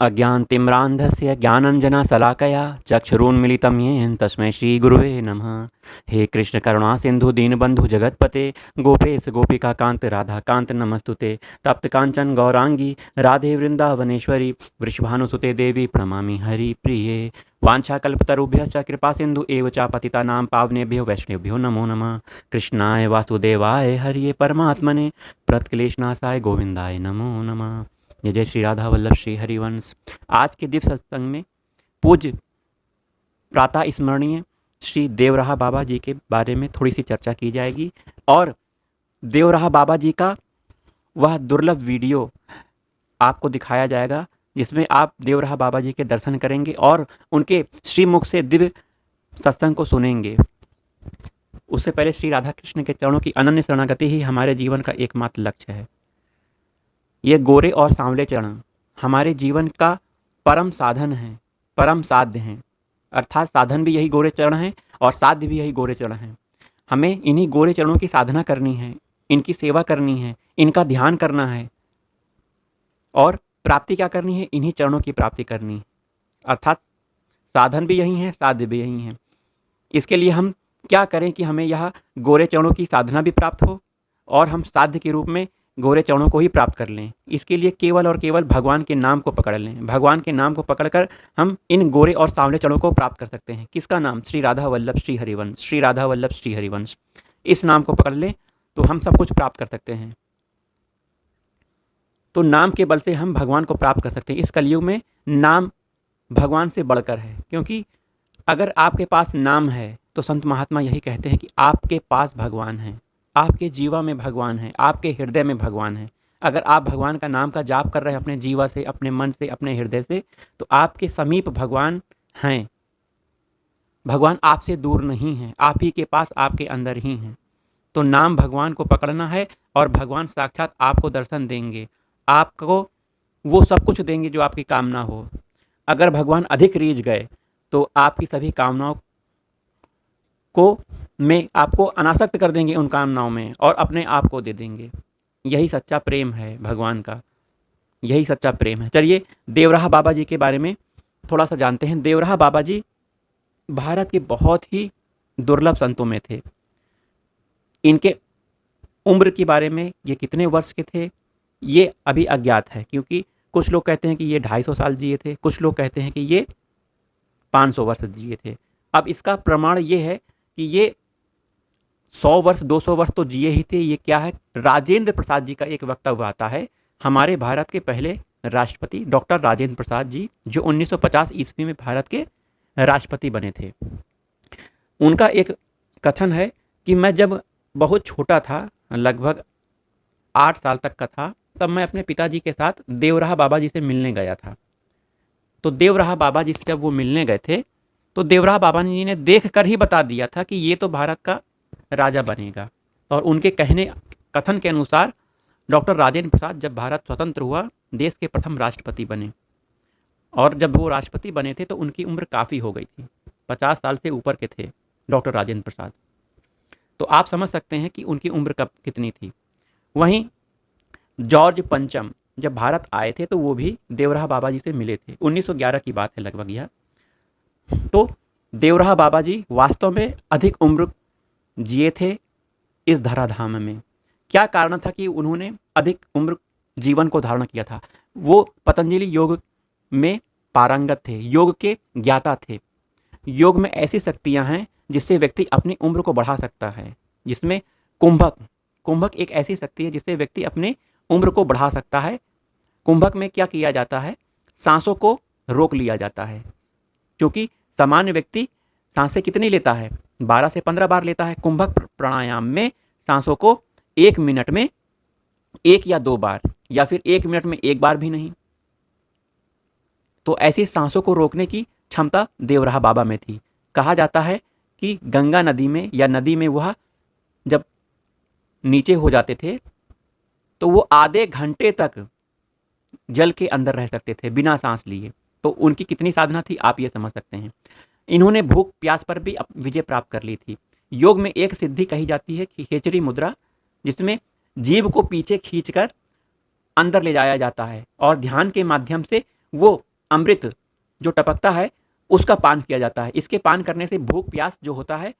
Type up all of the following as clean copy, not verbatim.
अज्ञानतिम्रान्धस्य ज्ञानञ्जनशलाकया चक्षुरुन्मिलितं येन तस्मै श्रीगुरुवे नमः। हे कृष्ण करुणा सिंधु दीनबंधु जगतपते गोपेश गोपिकाकांत राधाकांत नमस्तुते। तप्त कांचन गौरांगी राधे वृंदावनेश्वरी वृषभानुसुते देवी प्रणमामि हरिप्रिये। वाञ्छाकल्पतरुभ्यश्च कृपा सिंधु एव च पतितानां पावनेभ्यो वैष्णवेभ्यो नमो नमः। कृष्णाय वासुदेवाय हरिये परमात्मने प्रणतक्लेशनाशाय गोविंदाय नमो नमः। जय जय श्री राधा वल्लभ श्री हरिवंश। आज के दिव्य सत्संग में पूज्य प्रातः स्मरणीय श्री देवराहा बाबा जी के बारे में थोड़ी सी चर्चा की जाएगी और देवराहा बाबा जी का वह दुर्लभ वीडियो आपको दिखाया जाएगा जिसमें आप देवराहा बाबा जी के दर्शन करेंगे और उनके श्रीमुख से दिव्य सत्संग को सुनेंगे। उससे पहले श्री राधा कृष्ण के चरणों की अनन्य शरणागति ही हमारे जीवन का एकमात्र लक्ष्य है। ये गोरे और सांवले चरण हमारे जीवन का परम साधन है, परम साध्य हैं। अर्थात साधन भी यही गोरे चरण हैं और साध्य भी यही गोरे चरण हैं। हमें इन्हीं गोरे चरणों की साधना करनी है, इनकी सेवा करनी है, इनका ध्यान करना है और प्राप्ति क्या करनी है? इन्हीं चरणों की प्राप्ति करनी है। अर्थात साधन भी यही है, साध्य भी यही है। इसके लिए हम क्या करें कि हमें यह गोरे चरणों की साधना भी प्राप्त हो और हम साध्य के रूप में गोरे चरणों को ही प्राप्त कर लें। इसके लिए केवल और केवल भगवान के नाम को पकड़ लें। भगवान के नाम को पकड़कर हम इन गोरे और सांवले चरणों को प्राप्त कर सकते हैं। किसका नाम? श्री राधा वल्लभ श्री हरिवंश। श्री राधा वल्लभ श्री हरिवंश, इस नाम को पकड़ लें तो हम सब कुछ प्राप्त कर सकते हैं। तो नाम के बल से हम भगवान को प्राप्त कर सकते हैं। इस कलयुग में नाम भगवान से बढ़कर है, क्योंकि अगर आपके पास नाम है तो संत महात्मा यही कहते हैं कि आपके पास भगवान है, आपके जीवा में भगवान है, आपके हृदय में भगवान है। अगर आप भगवान का नाम का जाप कर रहे हैं अपने जीवा से, अपने मन से, अपने हृदय से, तो आपके समीप भगवान हैं। भगवान आपसे दूर नहीं है, आप ही के पास, आपके अंदर ही हैं। तो नाम भगवान को पकड़ना है और भगवान साक्षात आपको दर्शन देंगे, आपको वो सब कुछ देंगे जो आपकी कामना हो। अगर भगवान अधिक रीझ गए तो आपकी सभी कामनाओं को में आपको अनासक्त कर देंगे उन कामनाओं में और अपने आप को दे देंगे। यही सच्चा प्रेम है भगवान का, यही सच्चा प्रेम है। चलिए देवराहा बाबा जी के बारे में थोड़ा सा जानते हैं। देवराहा बाबा जी भारत के बहुत ही दुर्लभ संतों में थे। इनके उम्र के बारे में, ये कितने वर्ष के थे, ये अभी अज्ञात है, क्योंकि कुछ लोग कहते हैं कि ये 250 साल जिए थे, कुछ लोग कहते हैं कि ये 500 वर्ष जिए थे। अब इसका प्रमाण ये है कि ये 100 वर्ष 200 वर्ष तो जिए ही थे। ये क्या है? राजेंद्र प्रसाद जी का एक वक्तव्य आता है। हमारे भारत के पहले राष्ट्रपति डॉक्टर राजेंद्र प्रसाद जी, जो 1950 ईस्वी में भारत के राष्ट्रपति बने थे, उनका एक कथन है कि मैं जब बहुत छोटा था, लगभग 8 साल तक का था, तब मैं अपने पिताजी के साथ देवराहा बाबा जी से मिलने गया था। तो देवराहा बाबा जी से जब वो मिलने गए थे तो देवराहा बाबा जी ने देख कर ही बता दिया था कि ये तो भारत का राजा बनेगा। और उनके कथन के अनुसार डॉक्टर राजेंद्र प्रसाद जब भारत स्वतंत्र हुआ, देश के प्रथम राष्ट्रपति बने। और जब वो राष्ट्रपति बने थे तो उनकी उम्र काफ़ी हो गई थी, 50 साल से ऊपर के थे डॉक्टर राजेंद्र प्रसाद। तो आप समझ सकते हैं कि उनकी उम्र कब कितनी थी। वहीं जॉर्ज पंचम जब भारत आए थे तो वो भी देवराहा बाबा जी से मिले थे। 1911 की बात है लगभग यह। तो देवराहा बाबा जी वास्तव में अधिक उम्र जिए थे इस धराधाम में। क्या कारण था कि उन्होंने अधिक उम्र जीवन को धारण किया था? वो पतंजलि योग में पारंगत थे, योग के ज्ञाता थे। योग में ऐसी शक्तियां हैं जिससे व्यक्ति अपनी उम्र को बढ़ा सकता है, जिसमें कुंभक एक ऐसी शक्ति है जिससे व्यक्ति अपने उम्र को बढ़ा सकता है। कुंभक में क्या किया जाता है? सांसों को रोक लिया जाता है, क्योंकि सामान्य व्यक्ति सांसें कितनी लेता है? 12 से 15 बार लेता है। कुंभक प्राणायाम में सांसों को 1 मिनट में 1 या 2 बार, या फिर 1 मिनट में 1 बार भी नहीं। तो ऐसी सांसों को रोकने की क्षमता देवराहा बाबा में थी। कहा जाता है कि गंगा नदी में या नदी में वह जब नीचे हो जाते थे तो वो आधे घंटे तक जल के अंदर रह सकते थे बिना सांस लिए। तो उनकी कितनी साधना थी आप ये समझ सकते हैं। इन्होंने भूख प्यास पर भी विजय प्राप्त कर ली थी। योग में एक सिद्धि कही जाती है कि खेचरी मुद्रा, जिसमें जीभ को पीछे खींचकर अंदर ले जाया जाता है और ध्यान के माध्यम से वो अमृत जो टपकता है उसका पान किया जाता है। इसके पान करने से भूख प्यास जो होता है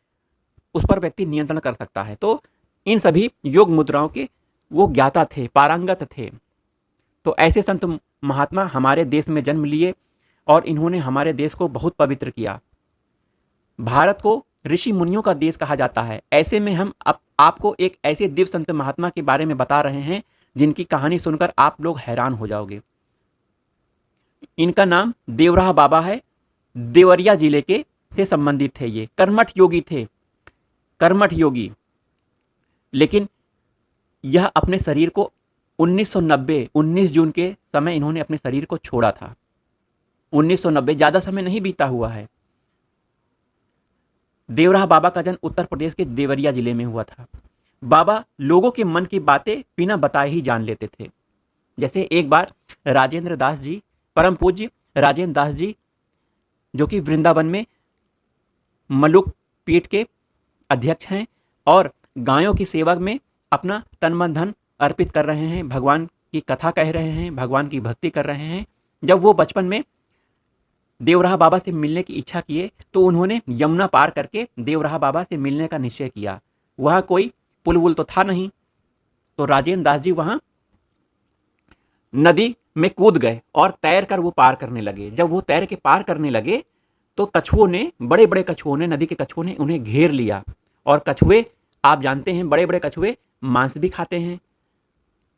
उस पर व्यक्ति नियंत्रण कर सकता है। तो इन सभी योग मुद्राओं के वो ज्ञाता थे, पारंगत थे। तो ऐसे संत महात्मा हमारे देश में जन्म लिए और इन्होंने हमारे देश को बहुत पवित्र किया। भारत को ऋषि मुनियों का देश कहा जाता है। ऐसे में हम आपको एक ऐसे दिव्य संत महात्मा के बारे में बता रहे हैं जिनकी कहानी सुनकर आप लोग हैरान हो जाओगे। इनका नाम देवराहा बाबा है। देवरिया जिले के से संबंधित थे। ये कर्मठ योगी थे, कर्मठ योगी। लेकिन यह अपने शरीर को 1990 19 जून के समय इन्होंने अपने शरीर को छोड़ा था। 1990, ज्यादा समय नहीं बीता हुआ है। देवराहा बाबा का जन्म उत्तर प्रदेश के देवरिया जिले में हुआ था। बाबा लोगों के मन की बातें बिना बताए ही जान लेते थे। जैसे एक बार राजेंद्र दास जी, परम पूज्य राजेंद्र दास जी, जो कि वृंदावन में मलुक पीठ के अध्यक्ष हैं और गायों की सेवा में अपना तन मन धन अर्पित कर रहे हैं, भगवान की कथा कह रहे हैं, भगवान की भक्ति कर रहे हैं। जब वो बचपन में देवराहा बाबा से मिलने की इच्छा किए तो उन्होंने यमुना पार करके देवराहा बाबा से मिलने का निश्चय किया। वहाँ कोई पुल वुल तो था नहीं, तो राजेंद्र दास जी वहाँ नदी में कूद गए और तैर कर वो पार करने लगे। जब वो तैर के पार करने लगे तो कछुओं ने, बड़े बड़े कछुओं ने, नदी के कछुओं ने उन्हें घेर लिया। और कछुए, आप जानते हैं, बड़े बड़े कछुए मांस भी खाते हैं।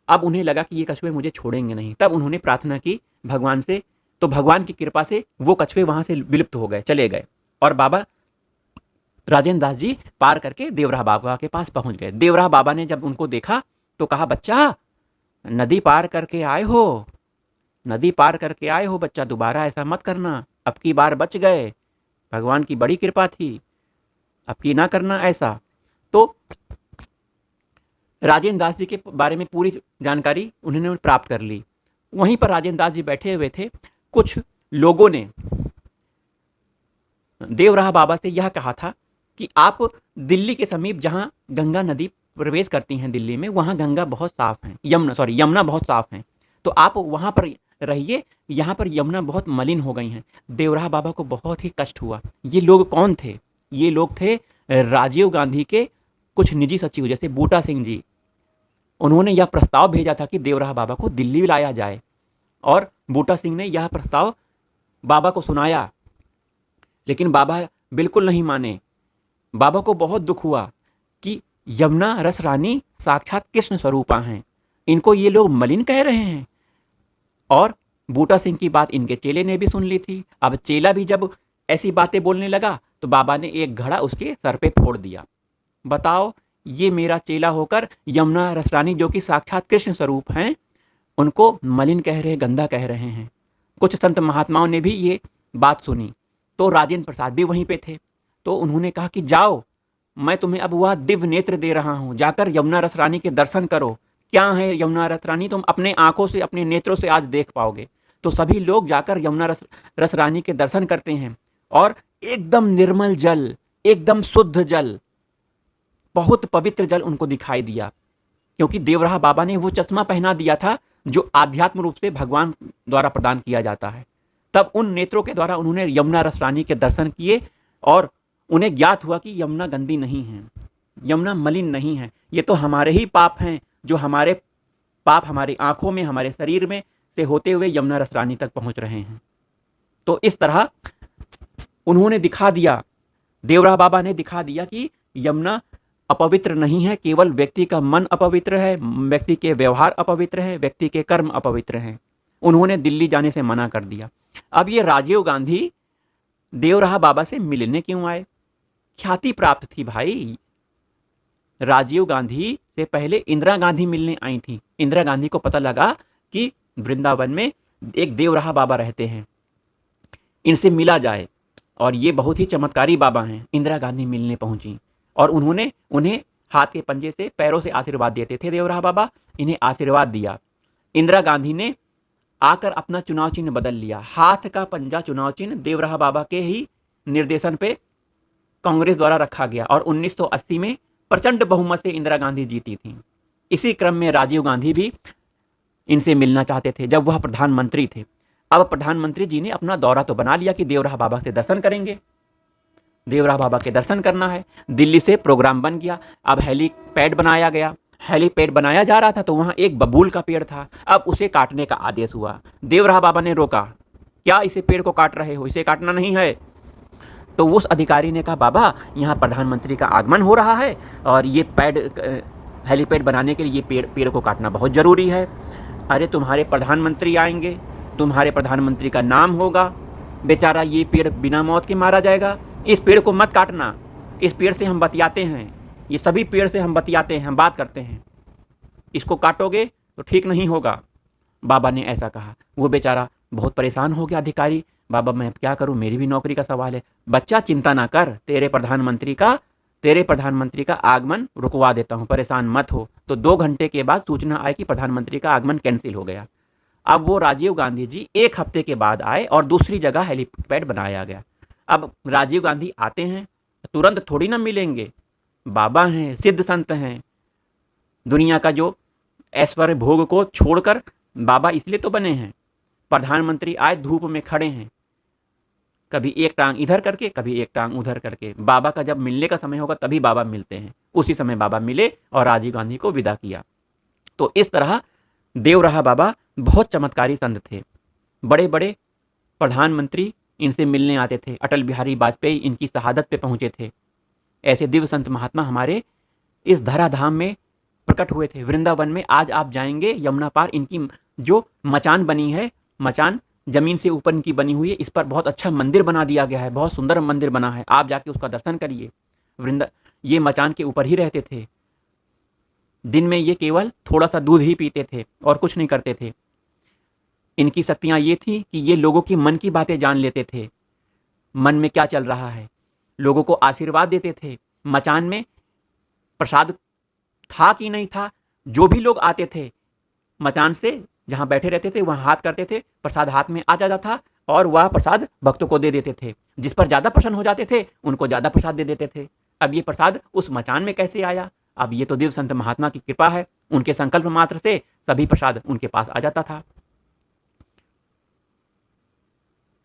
अब उन्हें लगा कि ये कछुए मुझे छोड़ेंगे नहीं। तब उन्होंने प्रार्थना की भगवान से, तो भगवान की कृपा से वो कछुए वहां से विलुप्त हो गए, चले गए। और बाबा राजेंद्र दास जी पार करके देवराहा बाबा के पास पहुंच गए। देवराहा बाबा ने जब उनको देखा तो कहा, बच्चा नदी पार करके आए हो, नदी पार करके आए हो बच्चा, दोबारा ऐसा मत करना। अब की बार बच गए, भगवान की बड़ी कृपा थी, अब की ना करना ऐसा। तो राजेंद्र दास जी के बारे में पूरी जानकारी उन्होंने प्राप्त कर ली। वहीं पर राजेंद्र दास जी बैठे हुए थे। कुछ लोगों ने देवराहा बाबा से यह कहा था कि आप दिल्ली के समीप, जहां गंगा नदी प्रवेश करती हैं दिल्ली में, वहां गंगा बहुत साफ है, यमुना बहुत साफ है, तो आप वहां पर रहिए, यहाँ पर यमुना बहुत मलिन हो गई हैं। देवराहा बाबा को बहुत ही कष्ट हुआ। ये लोग कौन थे? ये लोग थे राजीव गांधी के कुछ निजी सचिव, जैसे बूटा सिंह जी। उन्होंने यह प्रस्ताव भेजा था कि देवराहा बाबा को दिल्ली लाया जाए, और बूटा सिंह ने यह प्रस्ताव बाबा को सुनाया, लेकिन बाबा बिल्कुल नहीं माने। बाबा को बहुत दुख हुआ कि यमुना रस रानी साक्षात कृष्ण स्वरूपा हैं, इनको ये लोग मलिन कह रहे हैं। और बूटा सिंह की बात इनके चेले ने भी सुन ली थी। अब चेला भी जब ऐसी बातें बोलने लगा तो बाबा ने एक घड़ा उसके सर पे फोड़ दिया। बताओ, ये मेरा चेला होकर यमुना रसरानी, जो कि साक्षात कृष्ण स्वरूप हैं, उनको मलिन कह रहे, गंदा कह रहे हैं। कुछ संत महात्माओं ने भी ये बात सुनी। तो राजेंद्र प्रसाद भी वहीं पे थे। तो उन्होंने कहा कि जाओ, मैं तुम्हें अब वह दिव्य नेत्र दे रहा हूं, जाकर यमुना रसरानी के दर्शन करो। क्या है यमुना रसरानी, तुम अपने आंखों से, अपने नेत्रों से आज देख पाओगे। तो सभी लोग जाकर यमुना रसरानी के दर्शन करते हैं, और एकदम निर्मल जल, एकदम शुद्ध जल, बहुत पवित्र जल उनको दिखाई दिया, क्योंकि देवराहा बाबा ने वो चश्मा पहना दिया था जो आध्यात्म रूप से भगवान द्वारा प्रदान किया जाता है। तब उन नेत्रों के द्वारा उन्होंने यमुना रसरानी के दर्शन किए और उन्हें ज्ञात हुआ कि यमुना गंदी नहीं है, यमुना मलिन नहीं है। ये तो हमारे ही पाप हैं, जो हमारे पाप हमारी आंखों में, हमारे शरीर में से होते हुए यमुना रसरानी तक पहुंच रहे हैं। तो इस तरह उन्होंने दिखा दिया, देवराहा बाबा ने दिखा दिया कि यमुना अपवित्र नहीं है, केवल व्यक्ति का मन अपवित्र है, व्यक्ति के व्यवहार अपवित्र हैं, व्यक्ति के कर्म अपवित्र हैं। उन्होंने दिल्ली जाने से मना कर दिया। अब ये राजीव गांधी देवराहा बाबा से मिलने क्यों आए? ख्याति प्राप्त थी भाई। राजीव गांधी से पहले इंदिरा गांधी मिलने आई थी। इंदिरा गांधी को पता लगा कि वृंदावन में एक देवराहा बाबा रहते हैं, इनसे मिला जाए, और ये बहुत ही चमत्कारी बाबा हैं। इंदिरा गांधी मिलने पहुंची और उन्होंने उन्हें हाथ के पंजे से, पैरों से आशीर्वाद देते थे देवराहा बाबा, इन्हें आशीर्वाद दिया। इंदिरा गांधी ने आकर अपना चुनाव चिन्ह बदल लिया। हाथ का पंजा चुनाव चिन्ह देवराहा बाबा के ही निर्देशन पे कांग्रेस द्वारा रखा गया, और 1980 में प्रचंड बहुमत से इंदिरा गांधी जीती थी। इसी क्रम में राजीव गांधी भी इनसे मिलना चाहते थे जब वह प्रधानमंत्री थे। अब प्रधानमंत्री जी ने अपना दौरा तो बना लिया कि देवराह बाबा से दर्शन करेंगे, देवराह बाबा के दर्शन करना है। दिल्ली से प्रोग्राम बन गया। अब हेलीपैड बनाया गया। हेलीपैड बनाया जा रहा था तो वहाँ एक बबूल का पेड़ था। अब उसे काटने का आदेश हुआ। देवराह बाबा ने रोका, क्या इसे पेड़ को काट रहे हो, इसे काटना नहीं है। तो उस अधिकारी ने कहा, बाबा यहाँ प्रधानमंत्री का आगमन हो रहा है और ये हेलीपैड बनाने के लिए ये पेड़ को काटना बहुत ज़रूरी है। अरे तुम्हारे प्रधानमंत्री आएंगे, तुम्हारे प्रधानमंत्री का नाम होगा, बेचारा ये पेड़ बिना मौत के मारा जाएगा। इस पेड़ को मत काटना, इस पेड़ से हम बतियाते हैं, ये सभी पेड़ से हम बतियाते हैं, हम बात करते हैं, इसको काटोगे तो ठीक नहीं होगा। बाबा ने ऐसा कहा। वो बेचारा बहुत परेशान हो गया अधिकारी, बाबा मैं क्या करूं, मेरी भी नौकरी का सवाल है। बच्चा चिंता ना कर, तेरे प्रधानमंत्री का आगमन रुकवा देता हूं, परेशान मत हो। तो 2 घंटे के बाद सूचना आई कि प्रधानमंत्री का आगमन कैंसिल हो गया। अब वो राजीव गांधी जी 1 हफ्ते के बाद आए और दूसरी जगह हेलीपैड बनाया गया। अब राजीव गांधी आते हैं, तुरंत थोड़ी ना मिलेंगे, बाबा हैं, सिद्ध संत हैं, दुनिया का जो ऐश्वर्य भोग को छोड़कर बाबा इसलिए तो बने हैं। प्रधानमंत्री आए, धूप में खड़े हैं, कभी एक टांग इधर करके, कभी एक टांग उधर करके। बाबा का जब मिलने का समय होगा तभी बाबा मिलते हैं। उसी समय बाबा मिले और राजीव गांधी को विदा किया। तो इस तरह देवराह बाबा बहुत चमत्कारी संत थे। बड़े बड़े प्रधानमंत्री इनसे मिलने आते थे। अटल बिहारी वाजपेयी इनकी शहादत पे पहुंचे थे। ऐसे दिव्य संत महात्मा हमारे इस धराधाम में प्रकट हुए थे। वृंदावन में आज आप जाएंगे, यमुना पार इनकी जो मचान बनी है, मचान जमीन से ऊपर इनकी बनी हुई है, इस पर बहुत अच्छा मंदिर बना दिया गया है, बहुत सुंदर मंदिर बना है, आप जाके उसका दर्शन करिए। ये मचान के ऊपर ही रहते थे। दिन में ये केवल थोड़ा सा दूध ही पीते थे और कुछ नहीं करते थे। इनकी शक्तियां ये थी कि ये लोगों की मन की बातें जान लेते थे, मन में क्या चल रहा है, लोगों को आशीर्वाद देते थे। मचान में प्रसाद था कि नहीं था, जो भी लोग आते थे मचान से जहां बैठे रहते थे वहां हाथ करते थे, प्रसाद हाथ में आ जाता था और वह प्रसाद भक्तों को दे देते थे। जिस पर ज्यादा प्रसन्न हो जाते थे उनको ज्यादा प्रसाद दे देते थे। अब ये प्रसाद उस मचान में कैसे आया? अब ये तो दिव्य संत महात्मा की कृपा है, उनके संकल्प मात्र से सभी प्रसाद उनके पास आ जाता था।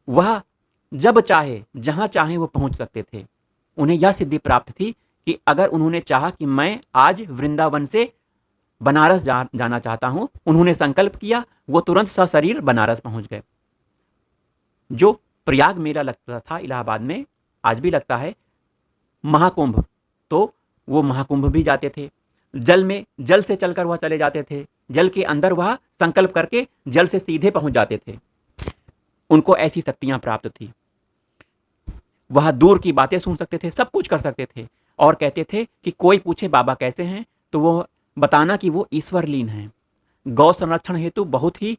वह जब चाहे जहां चाहे वो पहुंच सकते थे। उन्हें यह सिद्धि प्राप्त थी कि अगर उन्होंने चाहा कि मैं आज वृंदावन से बनारस जाना चाहता हूं, उन्होंने संकल्प किया, वो तुरंत सशरीर बनारस पहुंच गए। जो प्रयाग मेला लगता था इलाहाबाद में, आज भी लगता है, महाकुंभ, तो वो महाकुंभ भी जाते थे। जल से चलकर वह चले जाते थे, जल के अंदर वह संकल्प करके जल से सीधे पहुंच जाते थे। उनको ऐसी शक्तियां प्राप्त थी। वह दूर की बातें सुन सकते थे, सब कुछ कर सकते थे। और कहते थे कि कोई पूछे बाबा कैसे हैं तो वो बताना कि वो ईश्वर लीन हैं। गौ संरक्षण हेतु बहुत ही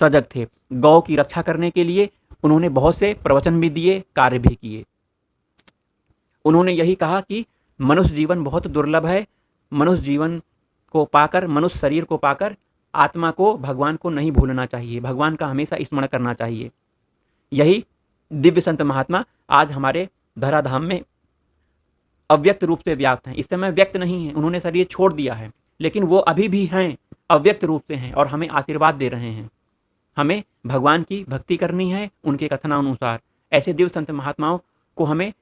सजग थे। गौ की रक्षा करने के लिए उन्होंने बहुत से प्रवचन भी दिए, कार्य भी किए। उन्होंने यही कहा कि मनुष्य जीवन बहुत दुर्लभ है, मनुष्य जीवन को पाकर, मनुष्य शरीर को पाकर आत्मा को, भगवान को नहीं भूलना चाहिए, भगवान का हमेशा स्मरण करना चाहिए। यही दिव्य संत महात्मा आज हमारे धराधाम में अव्यक्त रूप से व्याप्त हैं। इस समय व्यक्त नहीं है, उन्होंने शरीर छोड़ दिया है, लेकिन वो अभी भी हैं, अव्यक्त रूप से हैं और हमें आशीर्वाद दे रहे हैं। हमें भगवान की भक्ति करनी है उनके कथनानुसार। ऐसे दिव्य संत महात्माओं को हमें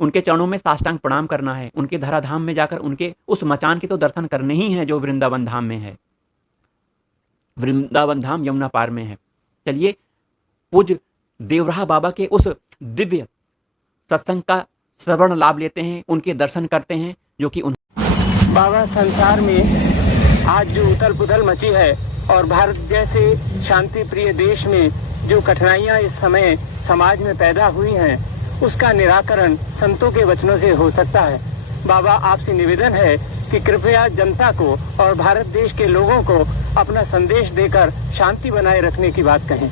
उनके चरणों में साष्टांग प्रणाम करना है। उनके धराधाम में जाकर उनके उस मचान के तो दर्शन करने ही हैं जो वृंदावन धाम में है। वृंदावन धाम यमुना पार में है। चलिए पूज्य देवराह बाबा के उस दिव्य सत्संग का श्रवण लाभ लेते हैं, उनके दर्शन करते हैं, जो कि बाबा संसार में आज जो उथल पुथल मची है और भारत जैसे शांति प्रिय देश में जो कठिनाइयां इस समय समाज में पैदा हुई हैं, उसका निराकरण संतों के वचनों से हो सकता है। बाबा आपसे निवेदन है कि कृपया जनता को और भारत देश के लोगों को अपना संदेश देकर शांति बनाए रखने की बात कहें।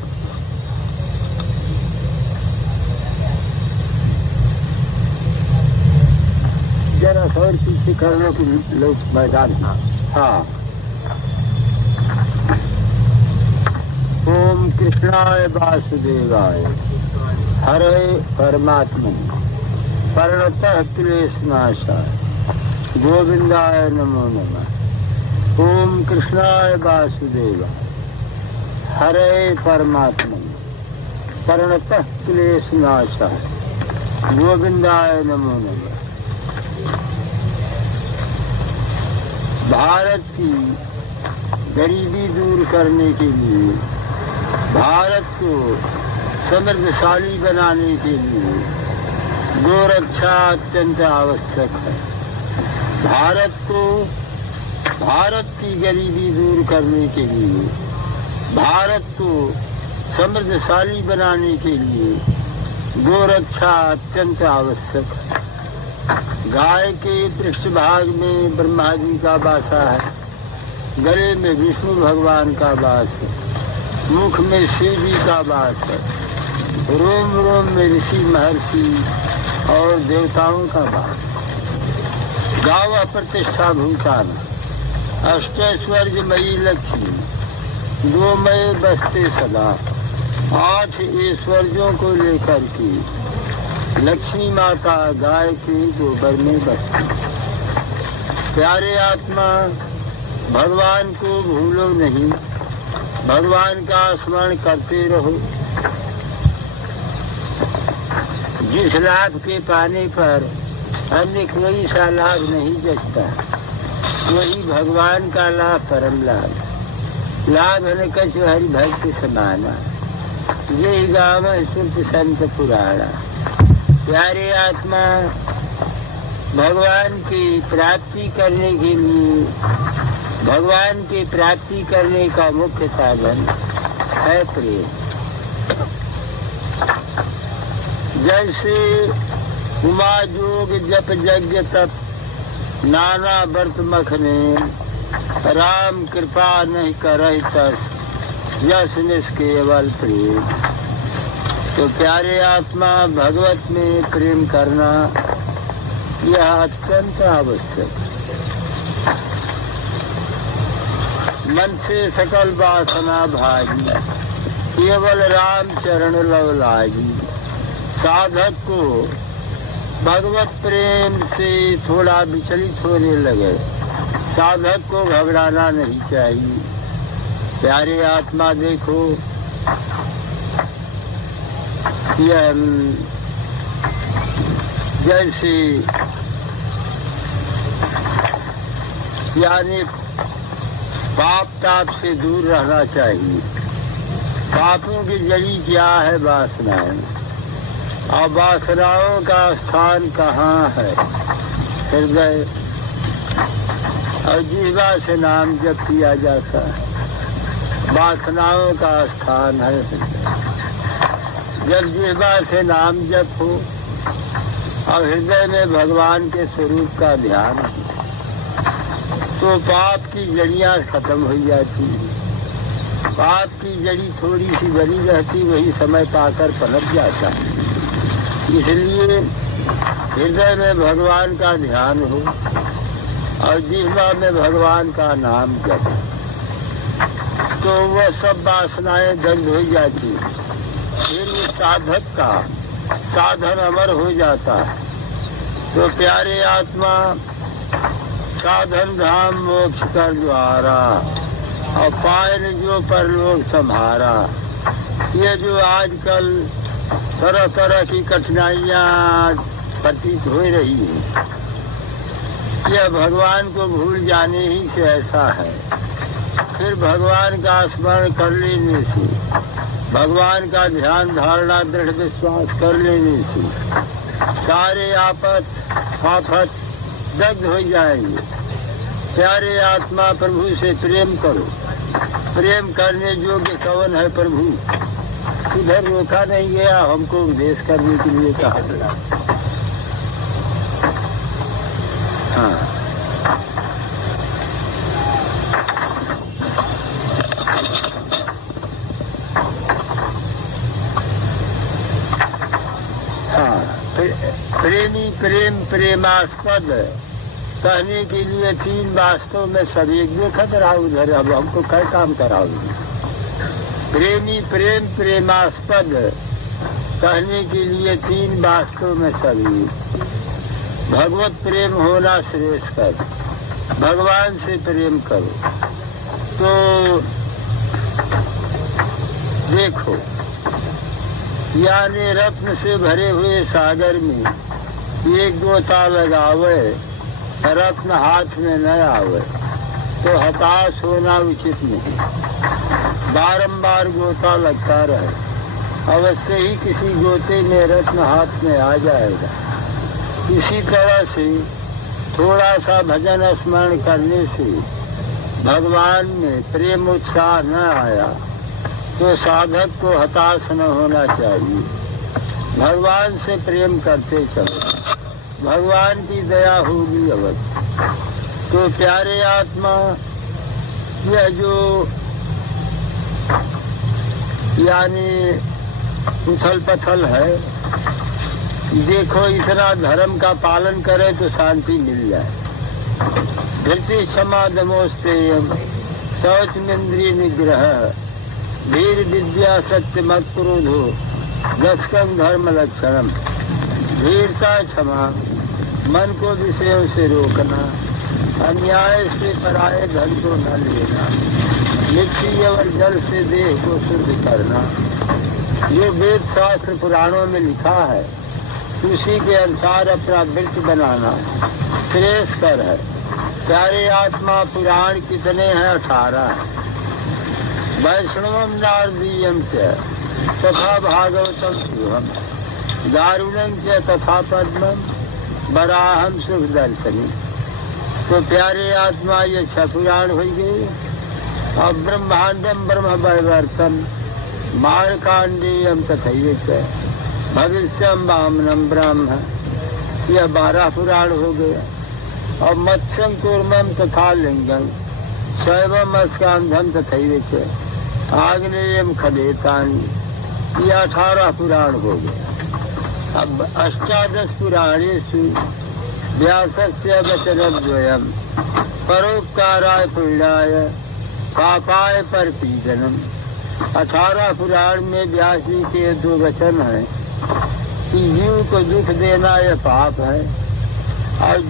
जरा खबर पीछे कर लो कि लोग मैदान। हाँ। ओम कृष्णाय वासुदेवाय हरे परमात्मने प्रणतः क्लेशनाशाय गोविंदाय नमो नमः। ओम कृष्णाय वासुदेवाय हरे परमात्मने करणतः क्लेशनाशः गोविंदाय नमो नमः। भारत की गरीबी दूर करने के लिए, भारत को समृद्धशाली बनाने के लिए गोरक्षा अत्यंत आवश्यक है। भारत की गरीबी दूर करने के लिए, भारत को समृद्धशाली बनाने के लिए गोरक्षा अत्यंत आवश्यक है। गाय के पृष्ठभाग में ब्रह्मा जी का बासा है, गले में विष्णु भगवान का वास है, मुख में शिव जी का वास है, रोम रोम में ऋषि महर्षि और देवताओं का वास। गाव प्रतिष्ठा भूषान, अष्टैश्वर्यमयी लक्ष्मी, दो मय बसते सदा, 8 ऐश्वर्यों को लेकर के लक्ष्मी माता गाय के गोबर में बसती। प्यारे आत्मा, भगवान को भूलो नहीं, भगवान का स्मरण करते रहो। जिस लाभ के पाने पर अन्य कोई सा लाभ नहीं जचता, वही भगवान का लाभ परम लाभ। लाभ न कछु हरि भक्त समाना, यही गाव श्रुति संत पुराणा। प्यारे आत्मा, भगवान की प्राप्ति करने के लिए, भगवान की प्राप्ति करने का मुख्य साधन है प्रेम। जैसे उमा जोग जप यज्ञ तप नाना व्रत मखने, राम कृपा नहीं करहि तस यस निष्केवल प्रेम। तो प्यारे आत्मा, भगवत में प्रेम करना यह अत्यंत आवश्यक है। मन से सकल वासना भागी, केवल राम चरण लव लागी। साधक को भगवत प्रेम से थोड़ा विचलित होने लगे, साधक को घबराना नहीं चाहिए। प्यारे आत्मा, देखो यह जैसे यानी पाप ताप से दूर रहना चाहिए। पापों की जड़ी क्या है? वासनाएं। और वासनाओं का स्थान कहाँ है? हृदय। और जीवा से नाम जप किया जाता है, वासनाओं का स्थान है हृदय। जब जीवा से नाम जप हो और हृदय में भगवान के स्वरूप का ध्यान हो, तो पाप की जड़ियाँ खत्म हो जाती है। पाप की जड़ी थोड़ी सी बनी रहती, वही समय पाकर पनप जाता है। इसलिए हृदय में भगवान का ध्यान हो और जिह्वा में भगवान का नाम जप, तो वह सब वासनाएं दग्ध हो जाती है। फिर उस साधक का साधन अमर हो जाता है। तो प्यारे आत्मा, साधन धाम मोक्ष कर द्वारा, और पायन जो परलोक संभारा। ये जो आजकल तरह तरह की कठिनाइयाँ प्रतीत हो रही है, यह भगवान को भूल जाने ही से ऐसा है। फिर भगवान का स्मरण कर लेने से, भगवान का ध्यान धारणा दृढ़ विश्वास कर लेने से सारे आफत दग्ध हो जाएंगे। प्यारे आत्मा, प्रभु से प्रेम करो। प्रेम करने योग्य कौन है प्रभु? उधर रोका नहीं गया, हमको उपदेश करने के लिए कहा गया। हाँ, प्रेमी प्रेम प्रेमास्पद कहने के लिए 3 वास्तव में सब एक देखत रहा उधर। अब हमको क्या काम कराओगे? प्रेमी प्रेम प्रेमास्पद कहने के लिए 3 वास्तव में सभी। भगवत प्रेम होना श्रेष्ठ कर, भगवान से प्रेम करो। तो देखो, यानी रत्न से भरे हुए सागर में एक गोता लगावे, रत्न हाथ में न आवे तो हताश होना उचित नहीं। बारंबार गोता लगता रहे, अवश्य ही किसी गोते में रत्न हाथ में आ जाएगा। इसी तरह से थोड़ा सा भजन स्मरण करने से भगवान में प्रेम उत्साह न आया तो साधक को हताश न होना चाहिए। भगवान से प्रेम करते चलो, भगवान की दया होगी अवश्य। तो प्यारे आत्मा, यह जो यानी उथल पथल है, देखो इतना धर्म का पालन करे तो शांति मिल जाए। धृति क्षमा दमोस्तेयम शौचमिंद्रिय निग्रह धीर विद्या सत्य मत क्रोधो दशकम धर्म लक्षणम। धीरता क्षमा, मन को विषयों से रोकना, अन्याय से पराये धन को न लेना, मिट्टी और जल से देह को शुद्ध करना। जो वेद शास्त्र पुराणों में लिखा है उसी के अनुसार अपना वृत्त बनाना श्रेयस्कर है। प्यारे आत्मा, पुराण कितने हैं? 18। वैष्णवम नारदीयम च तथा भागवतम शिवम दारुणं च तथा पद्मम वराहम शुभ दर्शनी। तो प्यारे आत्मा, ये 6 पुराण हो गए। अब ब्रह्मांडम ब्रह्म वैवर्तम मार्कांडेयम तथैव च भविष्यम वामनम ब्रह्म, यह 12 पुराण हो गया। और मत्स्यम कूर्मम तथा लिंगम शैवम स्कंधम तथैव च आग्नेयम खलेतानि, ये 18 पुराण हो गए। अब 18 पुराणेषु व्यासस्य वचनद्वयम् परोपकाराय पुण्याय पापाय परपीडनम्। 18 पुराण में व्यास जी के 2 वचन हैं कि जीव को दुख देना यह पाप है और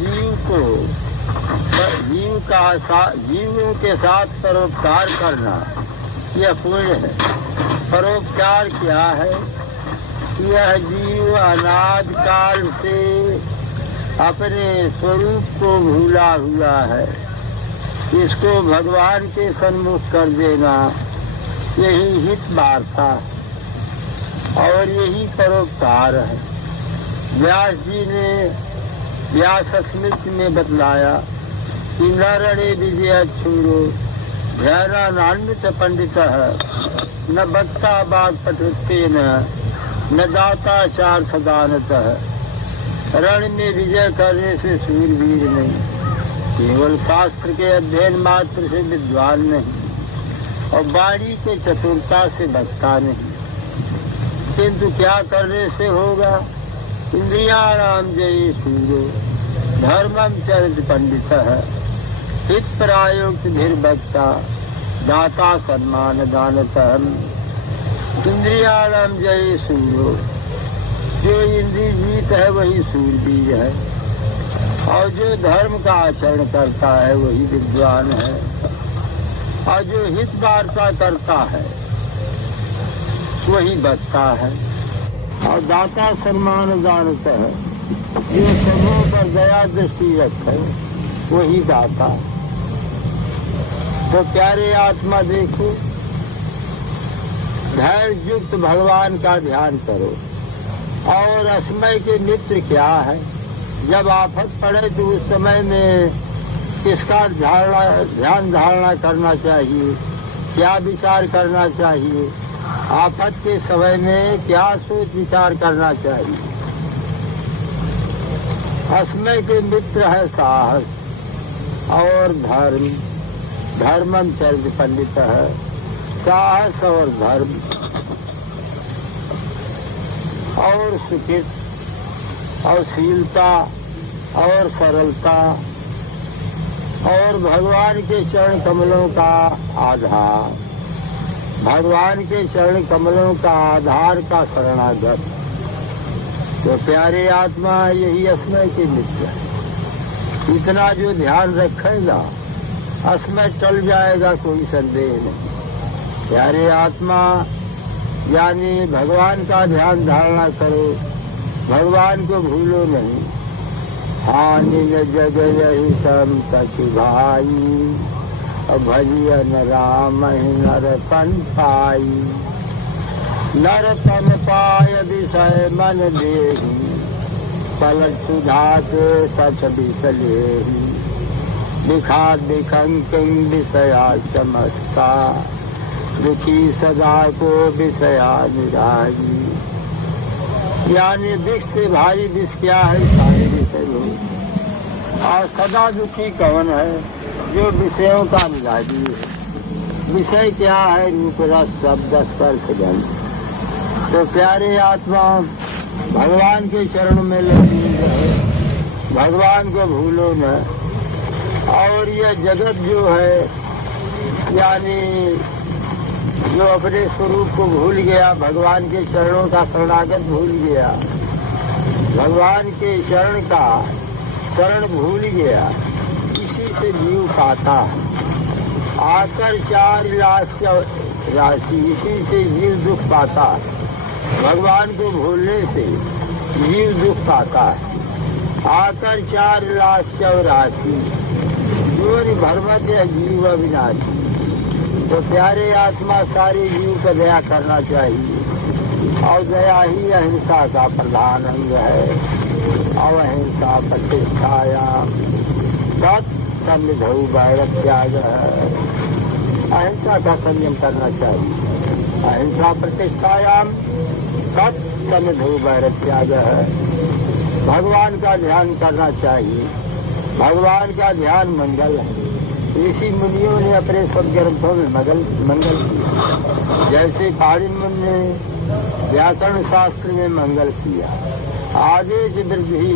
जीवों के साथ परोपकार करना यह पुण्य है। परोपकार क्या है? यह जीव अनादि काल से अपने स्वरूप को भूला हुआ है, इसको भगवान के सन्मुख कर देना, यही हित वार्ता और यही परोपकार है। व्यास जी ने व्यास स्मृति में बतलाया कि न रणे विजय छूरो ध्यानान्वित पंडित न वक्ता बाग पठुतेन न दाता चार सदानतः। रण में विजय करने से शूरवीर नहीं, केवल शास्त्र के अध्ययन मात्र से विद्वान नहीं और वाणी के चतुरता से वक्ता नहीं, किंतु क्या करने से होगा? इंद्रियाणाम जयी सूर्यो धर्मम चरित पंडित हित प्रायोक्त भक्ता दाता सम्मान दानतः। इंद्रियाणाम जयी सूर्यो, जो इंद्रिय जीत है वही सूरवीर है और जो धर्म का आचरण करता है वही विद्वान है और जो हित वार्ता करता है वही वक्ता है और दाता सम्मान जानता है। जो सबों पर दया दृष्टि रखे वही दाता। तो प्यारे आत्मा, देखो धैर्य युक्त भगवान का ध्यान करो। और असमय के मित्र क्या है? जब आफत पड़े तो उस समय में किसका ध्यान धारणा करना चाहिए, क्या विचार करना चाहिए? आफत के समय में क्या सोच विचार करना चाहिए? असमय के मित्र है साहस और धर्म। धर्मम चरित पंडित है, साहस और धर्म और सुखित और शीलता और सरलता और भगवान के चरण कमलों का आधार, भगवान के चरण कमलों का आधार का शरणागत। तो प्यारे आत्मा, यही असमय के मित्र है। इतना जो ध्यान रखेगा असमय टल जाएगा, कोई संदेह नहीं। प्यारे आत्मा, यानी भगवान का ध्यान धारणा करो, भगवान को भूलो नहीं। हानि न जग यही संतति भाई, भजियन राम ही नरतन पाई। नरतन पाय विषय मन देहि, पलट सुधा के सच बिसलेहि। दिखा दिखंकिं विषया समस्ता, दुखी सदा को विषया निराई। यानी विष से भारी विष क्या है, सारे विषय लोग। और सदा दुखी कौन है, जो विषयों का निराजी है। विषय क्या है, रूप रस शब्द स्पर्श गंध। तो प्यारे आत्मा भगवान के चरण में लगी रहे, भगवान को भूलो न। और यह जगत जो है, यानी जो अपने स्वरूप को भूल गया, भगवान के चरणों का शरणागत भूल गया, भगवान के चरण का शरण भूल गया, इसी से जीव पाता है। आकर 4 लाख राशि, इसी से जीव दुख पाता है। भगवान को भूलने से जीव दुख पाता है। आकर 4 लाख राशि, जीवन भरमत है जीव अविनाशी। तो प्यारे आत्मा सारे जीव को दया करना चाहिए, और दया ही अहिंसा का प्रधान अंग है। अहिंसा प्रतिष्ठायाम सत्समिधौ वैरत्याग। अहिंसा का संयम करना चाहिए। अहिंसा प्रतिष्ठायाम सत्समिधौ वैरत्याग। भगवान का ध्यान करना चाहिए। भगवान का ध्यान मंगल है। ऋषि मुनियों ने अपने सब ग्रंथों में मंगल किया। जैसे पाणिनि मुनि ने व्याकरण शास्त्र में मंगल किया। आगे से वृद्धि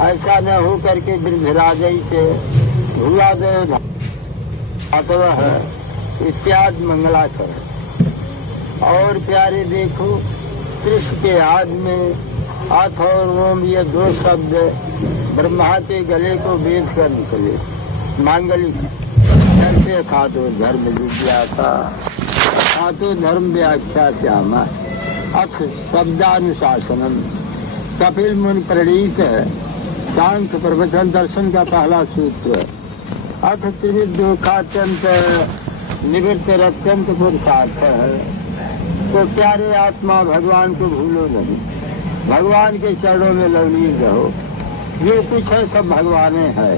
ऐसा न हो करके वृद्धराजय से भूलादय धातव है इत्यादि मंगलाचरण। और प्यारे देखो, कृष्ण के हाथ में अथ और ओम, ये 2 शब्द ब्रह्मा के गले को बेच कर निकले। मांगलिक जैसे खातो धर्म विद्याता, खातो धर्म व्याख्या श्यामा। अथ शब्दानुशासनम, कपिल मुनि प्रणीत सांख्य प्रवचन दर्शन का पहला सूत्र। अथ त्रिविद्योखात्यंत निवृत्त अत्यंत पुरुषार्थ है। तो प्यारे आत्मा भगवान को भूलो नहीं, भगवान के चरणों में लवलीन रहो। जो कुछ है सब भगवान है।